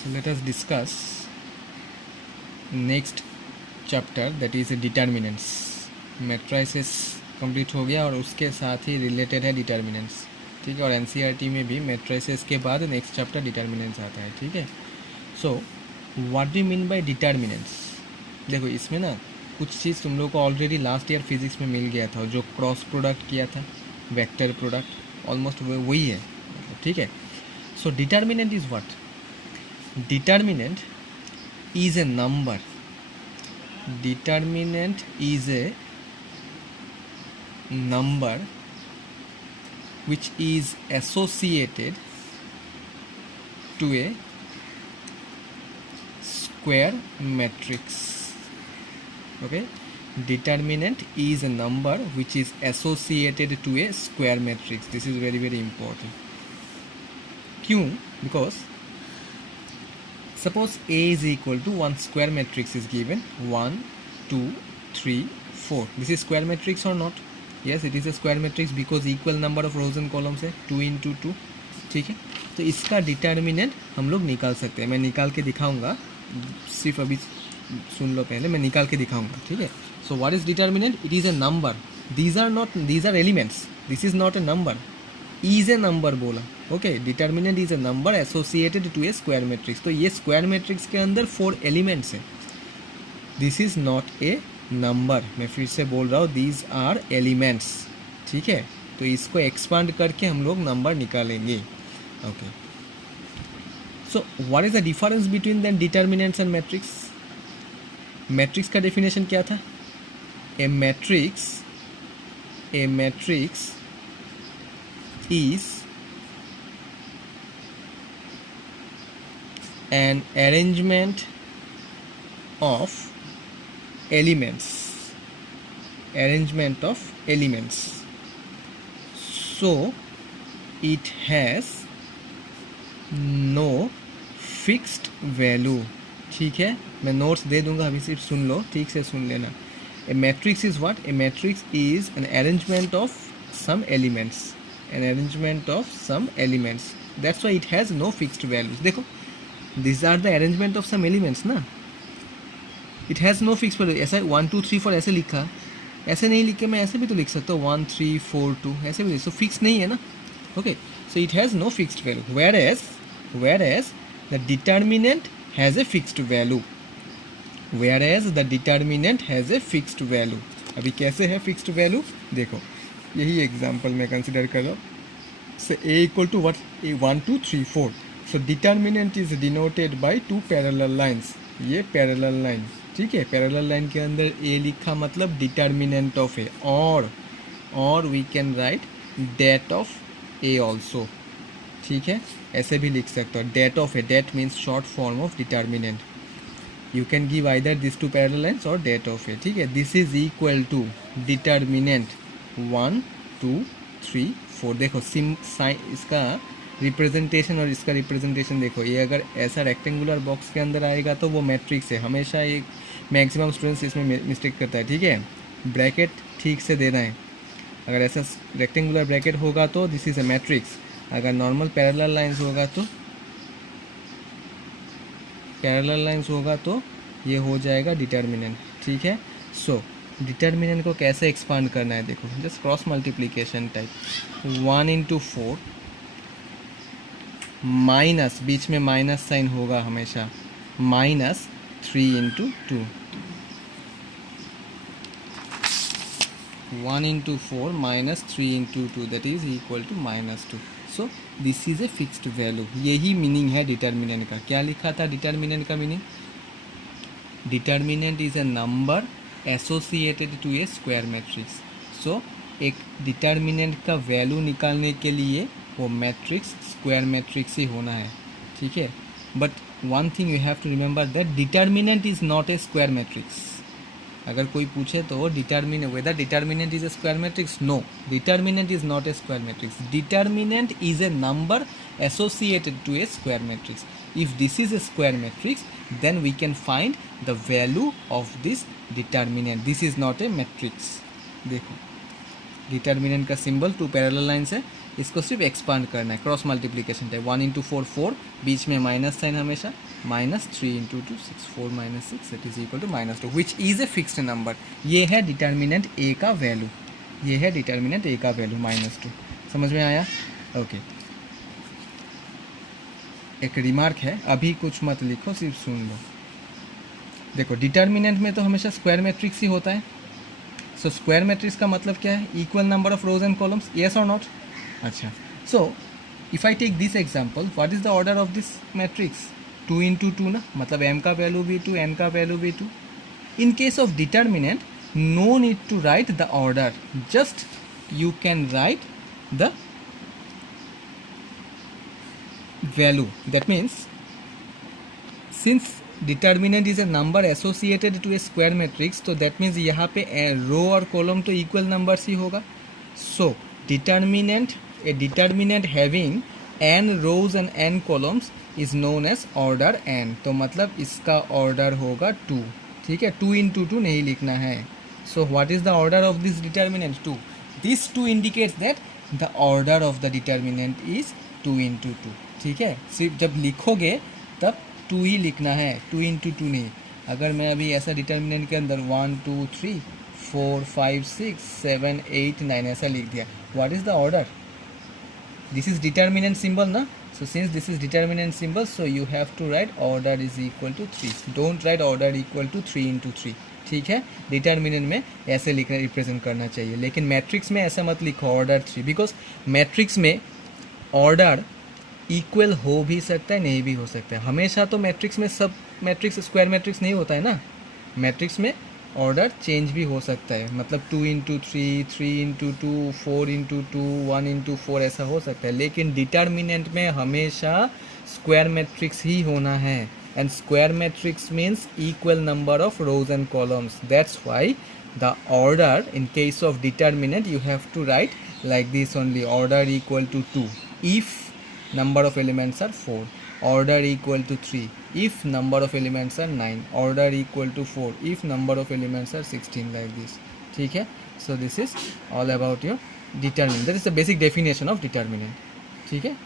So let us discuss next chapter, that is determinants. Matrices complete हो गया और उसके साथ ही रिलेटेड है डिटर्मिनेंट्स, ठीक है। और एनसीईआरटी में भी मैट्राइसेस के बाद नेक्स्ट चैप्टर डिटर्मिनेंट्स आता है, ठीक है। So what do mean by determinants? देखो इसमें ना कुछ चीज़ तुम लोग को ऑलरेडी लास्ट ईयर फिजिक्स में मिल गया था, जो क्रॉस प्रोडक्ट किया था, वेक्टर प्रोडक्ट, ऑलमोस्ट वही है, ठीक है। So determinant is what? Determinant is a number. Determinant is a number which is associated to a square matrix. Okay, determinant is a number which is associated to a square matrix. This is very very important. क्यों? Because suppose A is equal to one square matrix is given 1 2 3 4. This is square matrix or not? Yes, it is a square matrix because equal number of rows and columns है 2 into 2, ठीक है। तो इसका determinant हम लोग निकाल सकते हैं। मैं निकाल के दिखाऊंगा, सिर्फ अभी सुन लो पहले, मैं निकाल के दिखाऊंगा, ठीक है। So what is determinant? It is a number. These are elements. This is not a number. Is a number बोला, okay. Determinant is a number associated to a square matrix. तो ये स्क्वायर मैट्रिक्स के अंदर 4 elements हैं. This is not a number. मैं फिर से बोल रहा हूँ, दीज आर एलिमेंट्स, ठीक है। तो इसको एक्सपांड करके हम लोग नंबर निकालेंगे, okay. So what is the difference between than determinants and matrix? Matrix का डेफिनेशन क्या था? A matrix is an arrangement of elements. So it has no fixed value, ठीक है। मैं नोट्स दे दूंगा, अभी सिर्फ सुन लो, ठीक से सुन लेना। A matrix is what? A matrix is an arrangement of some elements. An arrangement of some elements. That's why it has no fixed values. देखो, these are the arrangement of some elements ना. It has no fixed value. ऐसा 1 2 3 4 ऐसे लिखा, ऐसे नहीं लिख के मैं ऐसे भी तो लिख सकता हूँ 1 3 4 2, ऐसे भी। सो फिक्स नहीं है ना, okay. So it has no fixed value, whereas the determinant has a fixed value. अभी कैसे है फिक्स्ड वैल्यू देखो, यही एग्जाम्पल मैं कंसिडर कर रहा हूँ। So a equal to what? A 1 2 3 4. So determinant is denoted by 2 parallel lines. ये पैरेलल लाइन, ठीक है। पैरेलल लाइन के अंदर ए लिखा मतलब डिटर्मिनेंट ऑफ ए, और we can write det of A also, ठीक है। ऐसे भी लिख सकते हो, det of A. Det means short form of determinant. You can give either this 2 parallel lines और डेट ऑफ ए, ठीक है। This is equal to determinant 1 2 3 4. देखो इसका रिप्रेजेंटेशन और इसका रिप्रेजेंटेशन देखो, ये अगर ऐसा रेक्टेंगुलर बॉक्स के अंदर आएगा तो वो मैट्रिक्स है. हमेशा एक मैक्सिमम स्टूडेंट्स इसमें मिस्टेक करता है, ठीक है. ब्रैकेट ठीक से देना है. अगर ऐसा रेक्टेंगुलर ब्रैकेट होगा तो दिस इज अ मैट्रिक्स. अगर नॉर्मल पैरेलल लाइंस होगा तो ये हो जाएगा डिटर्मिनेंट, ठीक है. सो डिटर्मिनेंट को कैसे एक्सपांड करना है देखो, just cross multiplication type. 1 into 4 minus, बीच में माइनस साइन होगा हमेशा, minus 3 into 2. 1 into 4 minus 3 into 2 that is equal to -2. So this is a fixed value. यही मीनिंग है डिटर्मिनेंट का. क्या लिखा था डिटर्मिनेंट का meaning? Determinant is a number associated to a square matrix. So एक डिटर्मिनेंट का वैल्यू निकालने के लिए वो मैट्रिक्स स्क्वायर मैट्रिक्स ही होना है, ठीक है. But one thing you have to remember that determinant is not a square matrix. अगर कोई पूछे तो whether determinant is a square matrix, no, determinant is not a square matrix. Determinant is a number associated to a square matrix. If this is a square matrix then we can find the value of this determinant. this is not a matrix. देखो determinant का symbol 2 parallel lines है. इसको सिर्फ expand करना है, cross multiplication type. 1 into 4 4, बीच में minus sign हमेशा, minus 3 into 2 6, 4 minus 6 it is equal to -2 which is a fixed number. ये है डिटर्मिनेंट ए का वैल्यू, ये है डिटर्मिनेंट ए का वैल्यू -2। समझ में आया? ओके। एक रिमार्क है, अभी कुछ मत लिखो, सिर्फ सुन लो। देखो डिटर्मिनेंट में तो हमेशा स्क्वायर मैट्रिक्स ही होता है। सो स्क्वायर मैट्रिक्स का मतलब क्या है? Equal number of rows and columns, yes और नॉट? अच्छा, so if I take this example, what is the order of this matrix? 2 into 2 ना, मतलब m का वैल्यू भी 2, n का वैल्यू भी 2। In case of determinant no need to write the order, just you can write the value. That means since determinant is a number associated to a square matrix, तो that means यहाँ पे रो और column तो equal numbers ही होगा। So determinant, a determinant having n rows and n columns is known as order n। तो मतलब इसका ऑर्डर होगा 2, ठीक है? 2 इंटू 2 नहीं लिखना है। So what is the order of this determinant? 2। This 2 indicates that the order of the determinant is 2 into 2, ठीक है? सिर्फ जब लिखोगे तब 2 ही लिखना है, 2 into 2 नहीं। अगर मैं अभी ऐसा डिटर्मिनेंट के अंदर 1 2 3 4 5 6 7 8 9 ऐसा लिख दिया, what is the order? This is determinant symbol ना, so since this is determinant symbol, so you have to write order is equal to 3. don't write order equal to 3 into 3, ठीक है? डिटर्मिनेंट में ऐसे लिखना, रिप्रेजेंट करना चाहिए, लेकिन matrix में ऐसा मत लिखो ऑर्डर 3, बिकॉज मैट्रिक्स में ऑर्डर इक्वल हो भी सकता है, नहीं भी हो सकता है। हमेशा तो मैट्रिक्स में सब मैट्रिक्स स्क्वायर मैट्रिक्स नहीं होता है ना, मैट्रिक्स में ऑर्डर चेंज भी हो सकता है, मतलब 2 इंटू 3, 3 इंटू 2, 4 इंटू 2, 1 इंटू 4 ऐसा हो सकता है, लेकिन डिटर्मिनेंट में हमेशा स्क्वायर मैट्रिक्स ही होना है। And square matrix means equal number of rows and columns. That's why the order in case of determinant you have to write like this only, order equal to 2 if number of elements are 4, order equal to 3 if number of elements are 9, order equal to 4 if number of elements are 16, like this, ठीक है? So this is all about your determinant. That is the basic definition of determinant, ठीक है?